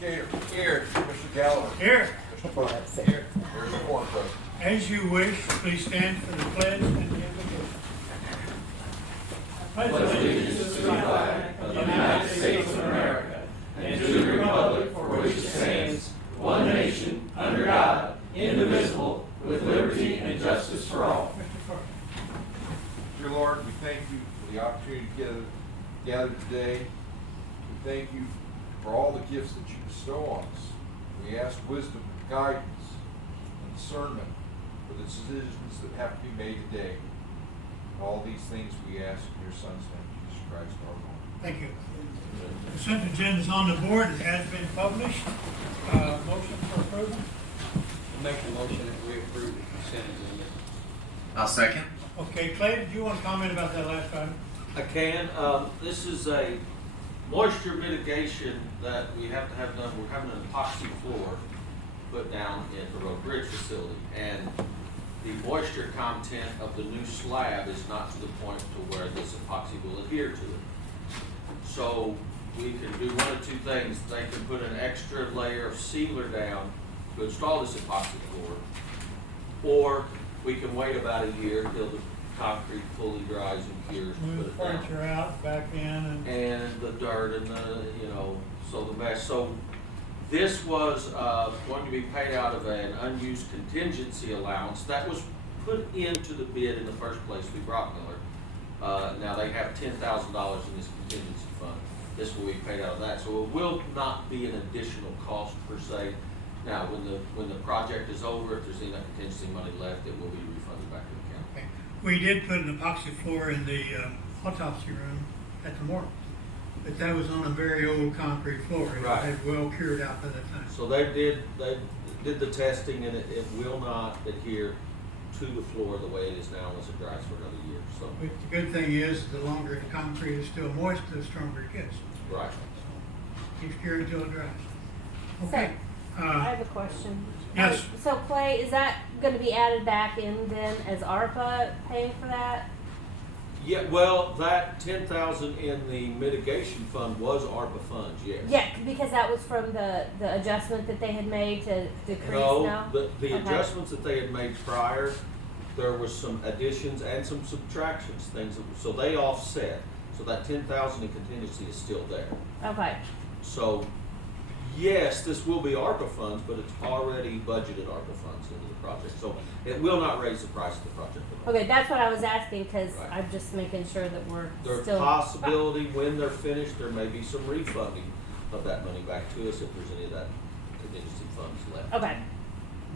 Gator. Here. Mr. Gallagher. Here. Mr. Burke. Here. Here's the form, President. As you wish, please stand for the pledge and the invocation. Pledge allegiance to the flag of the United States of America and to the republic for which it stands, one nation, under God, indivisible, with liberty and justice for all. Dear Lord, we thank you for the opportunity to gather today. We thank you for all the gifts that you bestow on us. We ask wisdom, guidance, and discernment for the decisions that have to be made today. All these things we ask in your Son's name, Jesus Christ our Lord. Thank you. The consent agenda is on the board. It has been published. Motion for approval. I'll make the motion that we approve the consent agenda. I'll second. Okay, Clay, did you want to comment about that last item? I can. This is a moisture mitigation that we have to have done. We're having an epoxy floor put down at the road bridge facility, and the moisture content of the new slab is not to the point to where this epoxy will adhere to it. So we can do one of two things. They can put an extra layer of sealer down to install this epoxy floor, or we can wait about a year till the concrete fully dries and cures to Move put the it down. furniture out, back in, And the dirt and the, so the mess. So this was going to be paid out of an unused contingency allowance that was put into the bid in the first place through Brockmiller. Now they have $10,000 in this contingency fund. This will be paid out of that. So it will not be an additional cost per se. Now, when the project is over, if there's enough contingency money left, it will be refunded back to the county. okay. We did put an epoxy floor in the autopsy room at the morgue, but that was on a very old concrete floor. It Right. had well cured out by that time. So they did the testing, and it will not adhere to the floor the way it is now unless it dries for another year. So But the good thing is, the longer the concrete is still moist, the stronger it gets. right. Keeps curing until it dries. Okay. I have a question. Yes. So Clay, is that going to be added back in then as ARPA paying for that? Yeah, well, that 10,000 in the mitigation fund was ARPA funds, yes. Yeah, because that was from the adjustment that they had made to decrease No, now? the Okay. adjustments that they had made prior, there was some additions and some subtractions, so they offset. So that 10,000 in contingency is still there. Okay. So, yes, this will be ARPA funds, but it's already budgeted ARPA funds into the project. So it will not raise the price of the project at all. Okay, that's what I was asking because Right. I'm just making sure that we're There's still. possibility when they're finished, there may be some refunding of that money back to us if there's any of that contingency funds left. Okay.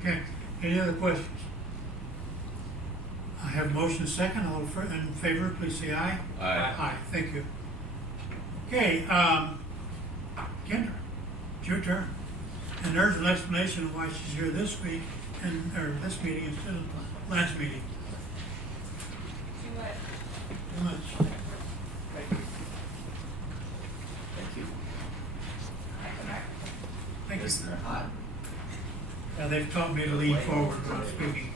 Okay, any other questions? I have a motion second. All in favor, please say aye. Aye. Aye, thank you. Okay, Kendra, it's your turn. And there's an explanation of why she's here this week, or this meeting instead of last meeting. Too much. Thank you. Thank you. Thank you. They're hot. Now, they've taught me to lean forward when I'm speaking.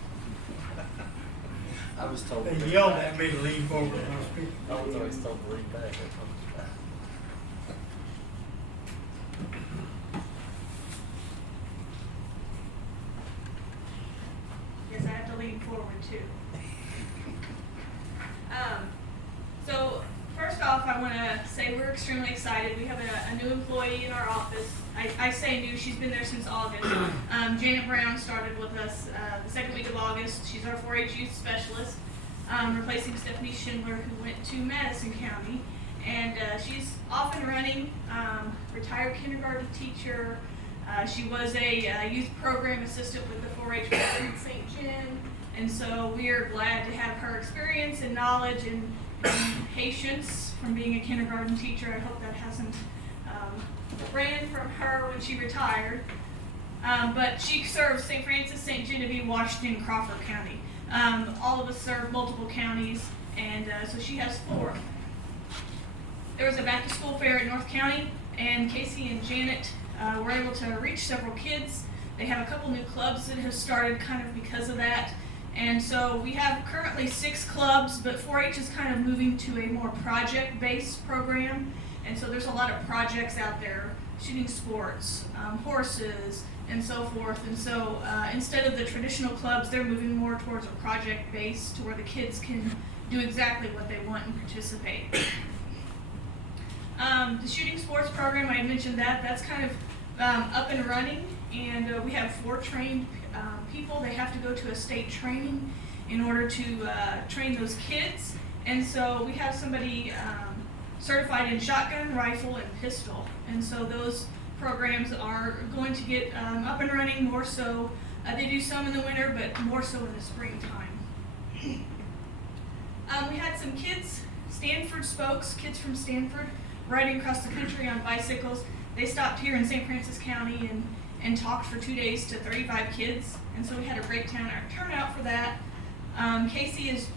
I was told. They yelled at me to lean forward when I'm speaking. I was always told to lean back. Yes, I have to lean forward too. So first off, I want to say we're extremely excited. We have a new employee in our office. I say new, she's been there since August. Janet Brown started with us the second week of August. She's our 4-H youth specialist, replacing Stephanie Schindler, who went to Madison County. And she's off and running, retired kindergarten teacher. She was a youth program assistant with the 4-H program in St. John. And so we are glad to have her experience and knowledge and patience from being a kindergarten teacher. I hope that hasn't ran from her when she retired. But she serves St. Francis, St. Genevieve, Washington, Crawford County. All of us serve multiple counties, and so she has 4. There was a back to school fair at North County, and Casey and Janet were able to reach several kids. They have a couple new clubs that have started kind of because of that. And so we have currently 6 clubs, but 4-H is kind of moving to a more project-based program. And so there's a lot of projects out there, shooting sports, horses, and so forth. And so instead of the traditional clubs, they're moving more towards a project base to where the kids can do exactly what they want and participate. The shooting sports program, I had mentioned that, that's kind of up and running, and we have 4 trained people. They have to go to a state training in order to train those kids. And so we have somebody certified in shotgun, rifle, and pistol. And so those programs are going to get up and running more so. They do some in the winter, but more so in the springtime. We had some kids, Stanford Spokes, kids from Stanford, riding across the country on bicycles. They stopped here in St. Francis County and talked for 2 days to 35 kids. And so we had a great turnout for that. Casey has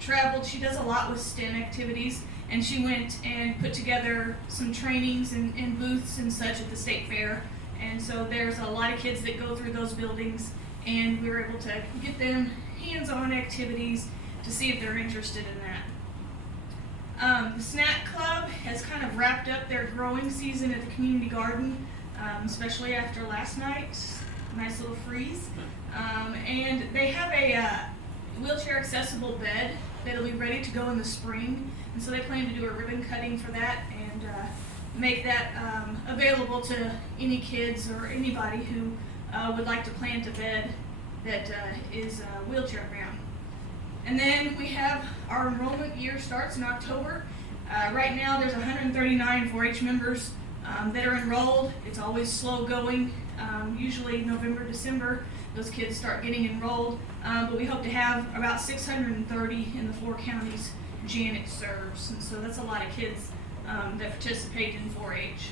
traveled. She does a lot with STEM activities, and she went and put together some trainings and booths and such at the state fair. And so there's a lot of kids that go through those buildings, and we were able to get them hands-on activities to see if they're interested in that. The snack club has kind of wrapped up their growing season at the community garden, especially after last night's nice little freeze. And they have a wheelchair accessible bed that'll be ready to go in the spring. And so they plan to do a ribbon cutting for that and make that available to any kids or anybody who would like to plant a bed that is wheelchair bound. And then we have our enrollment year starts in October. Right now there's 139 4-H members that are enrolled. It's always slow going. Usually November, December, those kids start getting enrolled. But we hope to have about 630 in the 4 counties Janet serves. And so that's a lot of kids that participate in 4-H.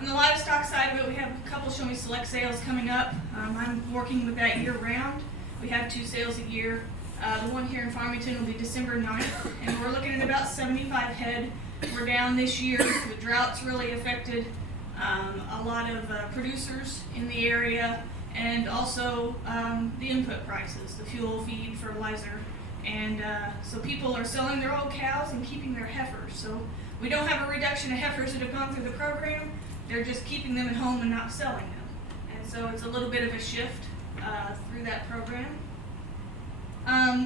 On the livestock side of it, we have a couple Show Me Select sales coming up. I'm working with that year round. We have 2 sales a year. The one here in Farmington will be December 9th, and we're looking at about 75 head. We're down this year. The drought's really affected a lot of producers in the area, and also the input prices, the fuel, feed, fertilizer. And so people are selling their old cows and keeping their heifers. So we don't have a reduction of heifers that have gone through the program. They're just keeping them at home and not selling them. And so it's a little bit of a shift through that program.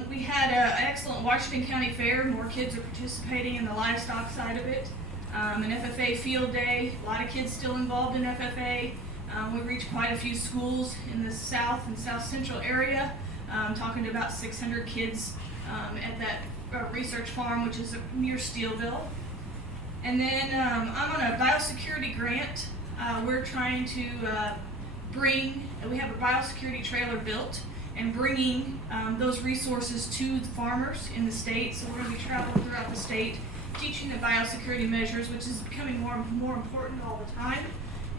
We had an excellent Washington County Fair. More kids are participating in the livestock side of it. An FFA field day. A lot of kids still involved in FFA. We reached quite a few schools in the south and south central area. Talking to about 600 kids at that research farm, which is near Steelville. And then I'm on a biosecurity grant. We're trying to we have a biosecurity trailer built and bringing those resources to the farmers in the state. So we're going to be traveling throughout the state, teaching the biosecurity measures, which is becoming more and more important all the time.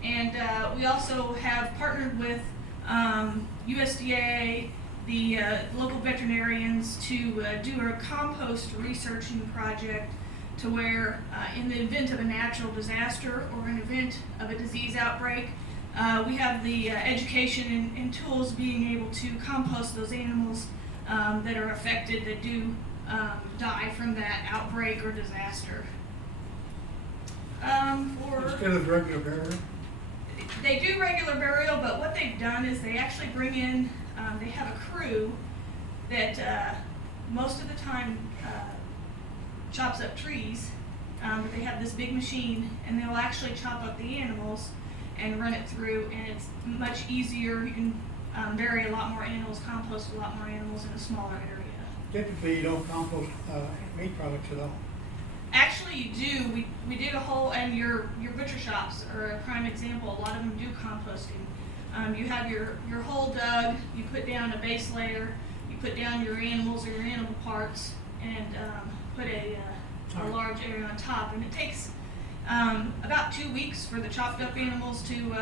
And we also have partnered with USDA, the local veterinarians, to do a compost researching project to where in the event of a natural disaster or an event of a disease outbreak, we have the education and tools being able to compost those animals that are affected, that do die from that outbreak or disaster. Instead of regular burial? They do regular burial, but what they've done is they actually bring in, they have a crew that most of the time chops up trees, but they have this big machine, and they'll actually chop up the animals and run it through, and it's much easier. You can bury a lot more animals, compost a lot more animals in a smaller area. Typically, you don't compost meat products at all. Actually, you do. We did a whole, and your butcher shops are a prime example. A lot of them do composting. You have your hole dug, you put down a base layer, you put down your animals or your animal parts, and put a large area on top. And it takes about 2 weeks for the chopped up animals to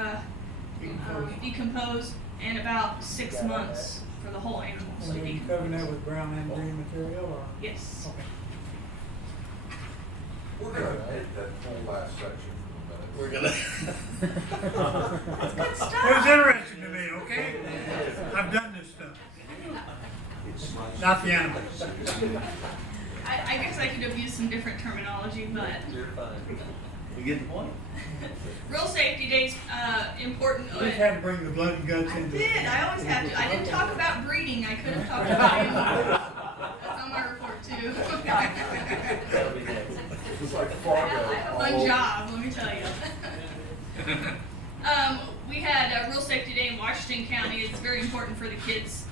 decompose, and about 6 months for the whole animal. And are you covering that with brown and green material, or? Yes. Okay. We're gonna hit that whole last section for a minute. We're gonna. That's good stuff. It was interesting to me, okay? I've done this stuff. Not the animals. I I guess I could have used some different terminology, but You're fine. You get the point? Real Safety Day's important. You just had to bring the blood and guts I into it. did. I always have to. I didn't talk about breeding. I could have talked about animals. That's on my report too. That'll be next. It's like I Fargo. have a fun job, let me tell you. We had Real Safety Day in Washington County. It's very important for the kids.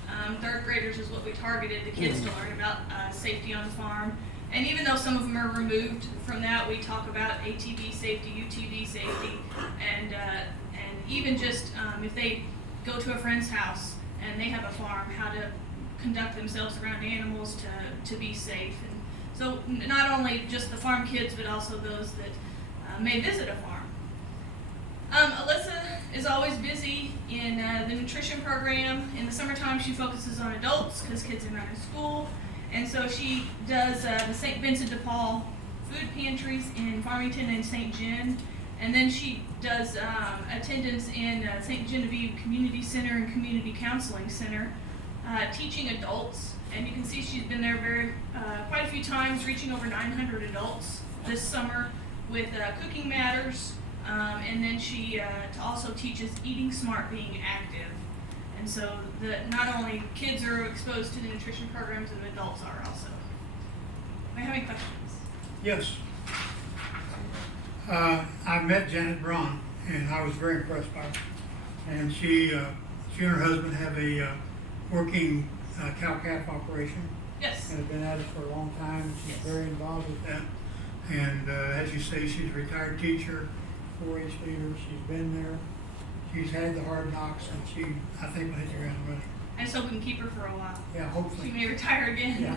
Third graders is what we targeted the kids to learn about safety on the farm. And even though some of them are removed from that, we talk about ATV safety, UTV safety, and even just if they go to a friend's house and they have a farm, how to conduct themselves around animals to be safe. And so not only just the farm kids, but also those that may visit a farm. Alyssa is always busy in the nutrition program. In the summertime, she focuses on adults because kids are not in school. And so she does the St. Vincent de Paul food pantries in Farmington and St. Gen. And then she does attendance in St. Genevieve Community Center and Community Counseling Center, teaching adults. And you can see she's been there quite a few times, reaching over 900 adults this summer with cooking matters. And then she also teaches eating smart, being active. And so not only kids are exposed to the nutrition programs, and adults are also. Do I have any questions? Yes. I met Janet Braun, and I was very impressed by her. And she and her husband have a working cow-calf operation. Yes. And have been at it for a long time. She's Yes. very involved with that. And as you say, she's a retired teacher, 4-H leader. She's been there. She's had the hard knocks, and she, I think, will hit the ground running. I just hope we can keep her for a while. Yeah, hopefully. She may retire again. Yeah.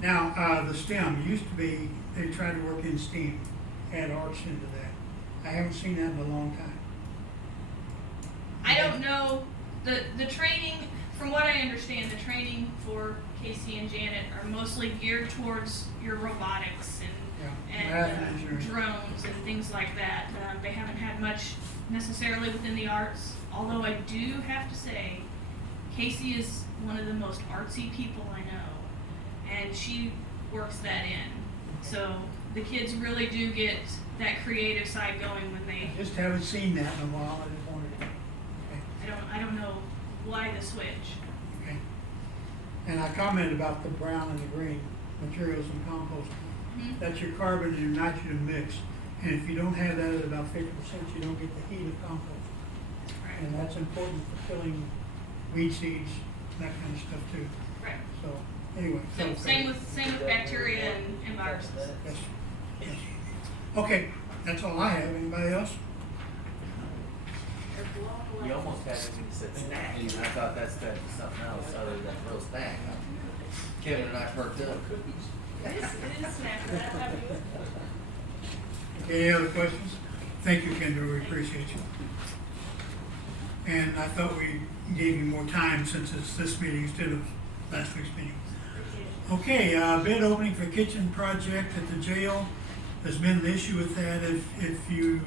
Now, the STEM used to be, they tried to work in STEAM, add arts into that. I haven't seen that in a long time. I don't know, the training, from what I understand, the training for Casey and Janet are mostly geared towards your robotics and Math and engineering. drones and things like that. They haven't had much necessarily within the arts, although I do have to say, Casey is one of the most artsy people I know, and she works that in. So the kids really do get that creative side going when they, I just haven't seen that in a while. I just wanted to. Okay. I don't know why the switch. Okay. And I commented about the brown and the green materials in composting. Mhm. That's your carbon and your nitrogen mix. And if you don't have that at about 50%, you don't get the heat of compost. Right. And that's important for killing weed seeds, that kind of stuff too. Right. So, anyway. Same with bacteria and viruses. Yes. Yes. Okay, that's all I have. Anybody else? You almost had it when you said snack, and I thought that's something else other than real snack. Kevin and I perked up. It is snack. Okay, any other questions? Thank you, Kendra, we appreciate you. And I thought we gave you more time since it's this meeting instead of last week's meeting. Okay, bid opening for kitchen project at the jail. There's been an issue with that. If you,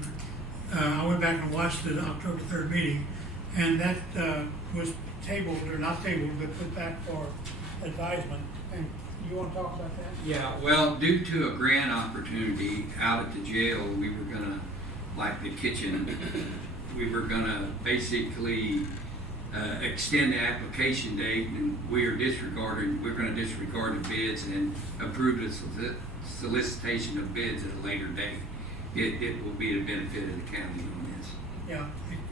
I went back and watched the October 3rd meeting, and that was tabled, or not tabled, but put back for advisement. And you want to talk about that? Yeah, well, due to a grant opportunity out at the jail, we were gonna, like the kitchen, we were gonna basically extend the application date, and we're gonna disregard the bids and approve the solicitation of bids at a later date. It will be the benefit of the county on this. Yeah,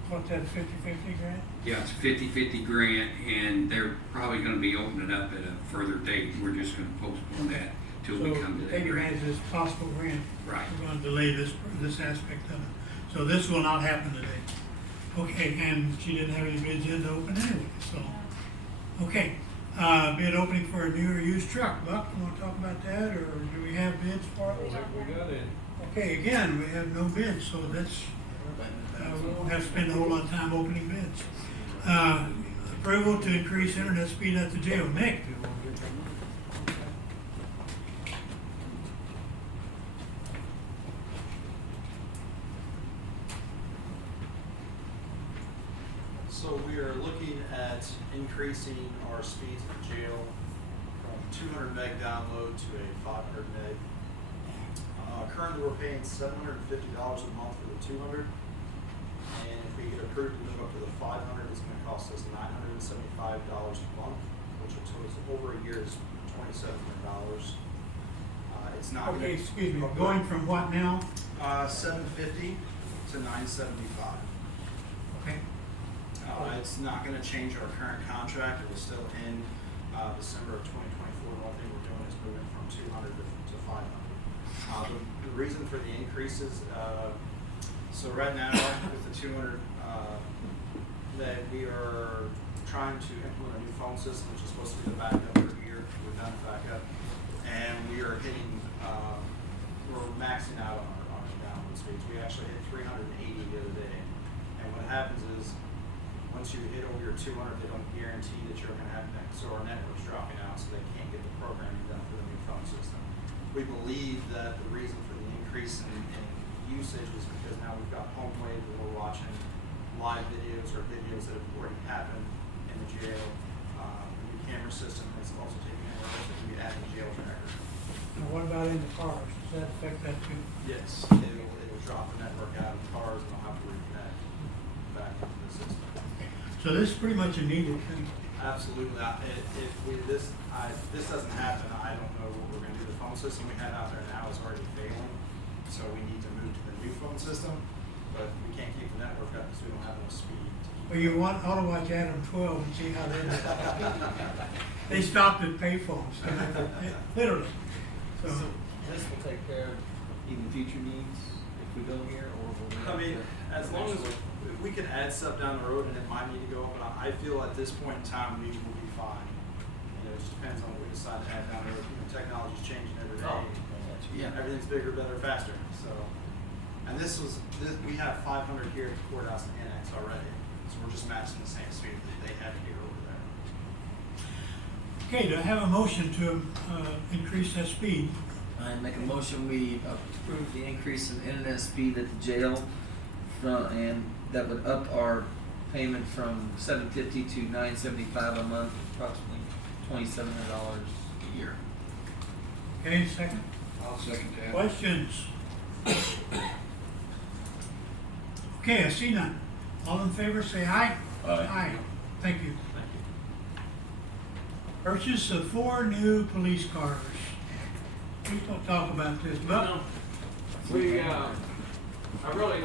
what's that, 50-50 grant? Yeah, it's a 50-50 grant, and they're probably gonna be opening it up at a further date. We're just gonna postpone that till we come to So that take grant. advantage of this possible grant. Right. We're gonna delay this aspect of it. So this will not happen today. Okay, and she didn't have any bids in to open anyway, so. Okay, bid opening for a new or used truck. Buck, you wanna talk about that, or do we have bids for it? We got it. Okay, again, we have no bids, so that's, we won't have to spend a whole lot of time opening bids. Approval to increase internet speed at the jail. Mick? So we are looking at increasing our speeds in jail from 200 meg download to a 500 meg. Currently, we're paying $750 a month for the 200, and if we get approved to move up to the 500, it's going to cost us $975 a month, which will total us over a year is $2,700. It's not. Okay, excuse me, going from what now? 750 to 975. Okay. It's not going to change our current contract. It will still end December of 2024. The only thing we're doing is moving from 200 to 500. The reason for the increases, so right now with the 200 meg, we are trying to implement a new phone system, which is supposed to be the backup for a year. We're done with backup, and we are hitting, we're maxing out on our download speeds. We actually hit 380 the other day, and what happens is, once you hit over your 200, they don't guarantee that you're going to have net, so our network's dropping out, so they can't get the programming done for the new phone system. We believe that the reason for the increase in usage is because now we've got home wave and we're watching live videos or videos that have already happened in the jail. The new camera system is also taking in where else it can be adding jail trackers. Now what about in the cars? Does that affect that too? Yes, it'll drop the network out of the cars and they'll have to reconnect back into the system. So this is pretty much a needed thing. Absolutely. If this doesn't happen, I don't know what we're going to do. The phone system we have out there now is already failing, so we need to move to the new phone system. But we can't keep the network up because we don't have enough speed. Well, you ought to watch Adam 12 and see how they do. They stopped at payphones, literally. So this will take care of even future needs if we go here, or will we? I mean, as long as we can add stuff down the road and it might need to go, but I feel at this point in time we will be fine. It just depends on what we decide to add down the road. Technology's changing every day. Oh, Yeah, everything's bigger, better, faster. So, and we have 500 here at the courthouse and annex already. So we're just matching the same speed that they have here over there. okay, do I have a motion to increase that speed? I make a motion, we approve the increase in internet speed at the jail, and that would up our payment from $750 to $975 a month, approximately $2,700 a year. Okay, second. I'll second that. Questions? Okay, I see none. All in favor, say aye. Aye. Thank you. Purchase of 4 new police cars. Please don't talk about this, but I really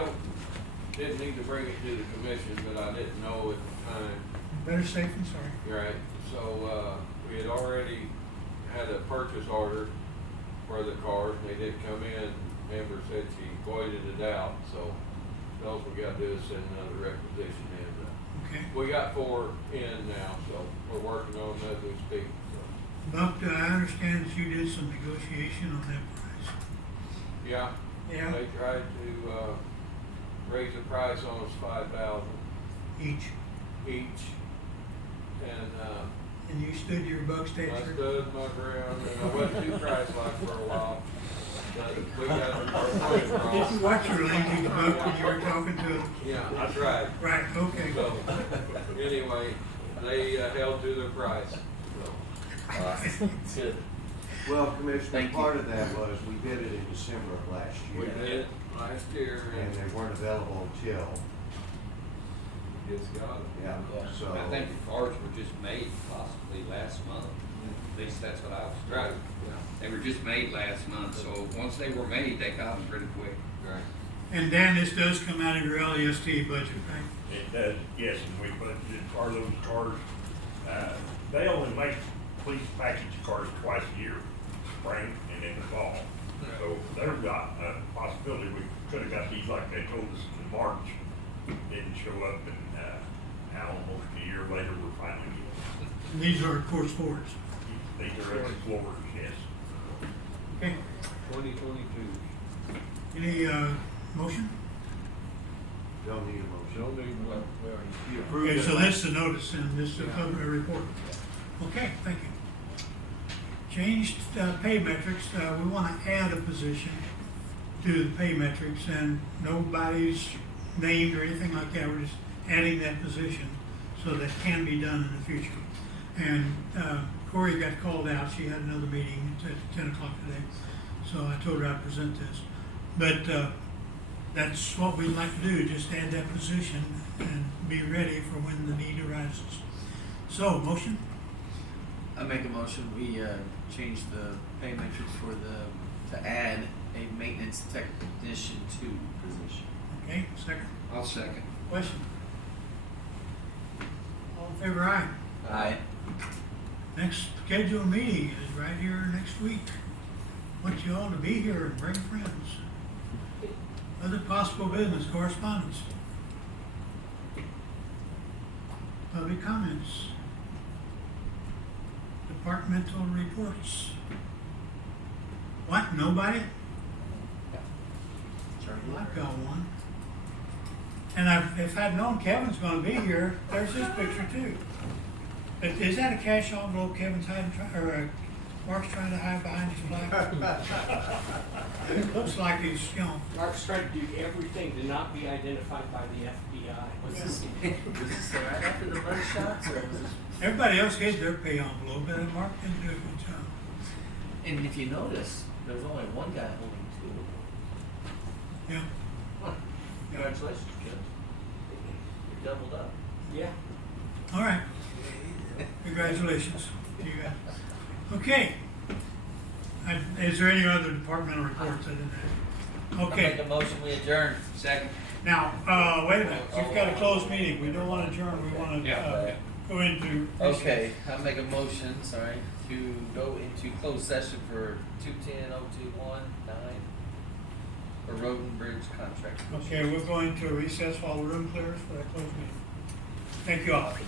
didn't need to bring it to the commission, but I didn't know at the time. better safe than sorry. Right, so, we had already had a purchase order for the cars, and they did come in. Amber said she voided it out, so all we gotta do is send another requisition in. Okay. We got 4 in now, so we're working on that as we speak, so. Buck, I understand that you did some negotiation on that price. Yeah. Yeah. They tried to, raise the price on us $5,000 Each. each, And you stood your buck I stature. stood my ground, and I wasn't too Christ-like for a while. But we got our point Did you across. watch your language, Buck, when you were talking to him? Yeah, I tried. Right, okay. So, anyway, they held to their price, so. Good. Well, Commissioner, Thank you. part of that was we bid it in December of last We year. did last year, And they weren't available until, it's got it. yeah, so. I think the cars were just made possibly last month. At least that's what I was told. Right, They were just made last month, so once they were made, they got them pretty quick. right. And Dan, this does come out of your LEST budget, right? It does, yes, and we budgeted for those cars. They only make police package cars twice a year, spring and in the fall. So there's got a possibility we could have got these like they told us in March, didn't show up, and now almost a year later, we're finally getting And these are, of course, Fords. these are Explorers, yes. Okay, 2022. any, motion? Don't need a motion. No need, well, You approved Okay, it. so this is the notice and this is the cover report. Okay, thank you. Changed pay metrics, we want to add a position to the pay metrics, and nobody's named or anything like that, we're just adding that position so that can be done in the future. And Corey got called out, she had another meeting at 10 o'clock today, so I told her I'd present this. But that's what we'd like to do, just add that position and be ready for when the need arises. So, motion? I make a motion, we change the pay matrix to add a maintenance technician 2 position. Okay, second. I'll second. Question? All in favor, aye. Aye. Next scheduled meeting is right here next week. Want you all to be here and bring friends. Other possible business, correspondence. Public comments. Departmental reports. What, nobody? Well, I've got one. And if I'd known Kevin's gonna be here, there's his picture too. But is that a cash envelope Kevin's hiding, or Mark's trying to hide behind his black? It looks like he's, Mark's trying to do everything to not be identified by the FBI. Was this right after the blood shots, or was this? everybody else hid their pay envelope, but Mark didn't do a good job. And if you notice, there's only one guy holding 2. Yeah. Congratulations, kid. You're doubled up. Yeah. All right. Congratulations to you guys. Okay. Is there any other departmental reports I didn't have? I make Okay. a motion, we adjourn. Second. Now, wait a minute. We've got a closed meeting. We don't want to adjourn. We want to go into. Okay, I make a motion, to go into closed session for 210-021-9 for road and bridge contract. Okay, we're going to recess while the room clears for that closed meeting. Thank you all.